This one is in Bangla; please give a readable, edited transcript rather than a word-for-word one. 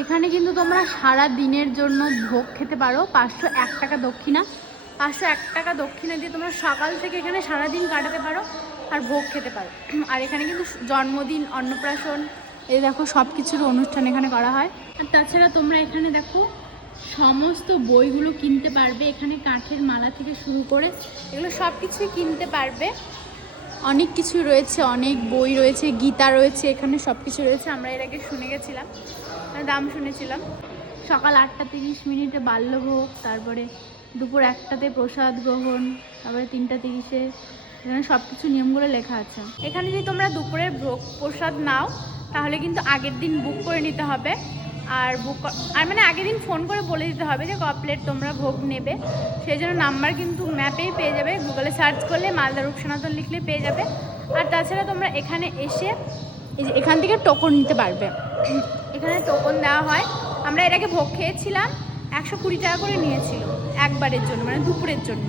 এখানে কিন্তু তোমরা সারা দিনের জন্য ভোগ খেতে পারো। 501 টাকা দক্ষিণা, 501 টাকা দক্ষিণা দিয়ে তোমরা সকাল থেকে এখানে সারাদিন কাটাতে পারো আর ভোগ খেতে পারো। আর এখানে কিন্তু জন্মদিন, অন্নপ্রাশন, এই দেখো সব কিছুর অনুষ্ঠান এখানে করা হয়। আর তাছাড়া তোমরা এখানে দেখো সমস্ত বইগুলো কিনতে পারবে। এখানে কাঠের মালা থেকে শুরু করে এগুলো সব কিছুই কিনতে পারবে। অনেক কিছু রয়েছে, অনেক বই রয়েছে, গীতা রয়েছে, এখানে সব কিছু রয়েছে। আমরা এর আগে শুনে গেছিলাম, দাম শুনেছিলাম। সকাল 8টা 30 বাল্যভোগ, তারপরে দুপুর 1টাতে প্রসাদ গ্রহণ, তারপরে 3টা 30-এ। এখানে সব কিছু নিয়মগুলো লেখা আছে। এখানে যদি তোমরা দুপুরের ভোগ প্রসাদ নাও তাহলে কিন্তু আগের দিন বুক করে নিতে হবে। আর মানে আগের দিন ফোন করে বলে দিতে হবে যে ক প্লেট তোমরা ভোগ নেবে। সেই জন্য নাম্বার কিন্তু ম্যাপেই পেয়ে যাবে, গুগলে সার্চ করলে মালদা রূপ সনাতন লিখলে পেয়ে যাবে। আর তাছাড়া তোমরা এখানে এসে এখান থেকে টোকন নিতে পারবে। এখানে টোকন দেওয়া হয়। আমরা এর আগে ভোগ খেয়েছিলাম, 120 টাকা করে নিয়েছিল একবারের জন্য, মানে দুপুরের জন্য।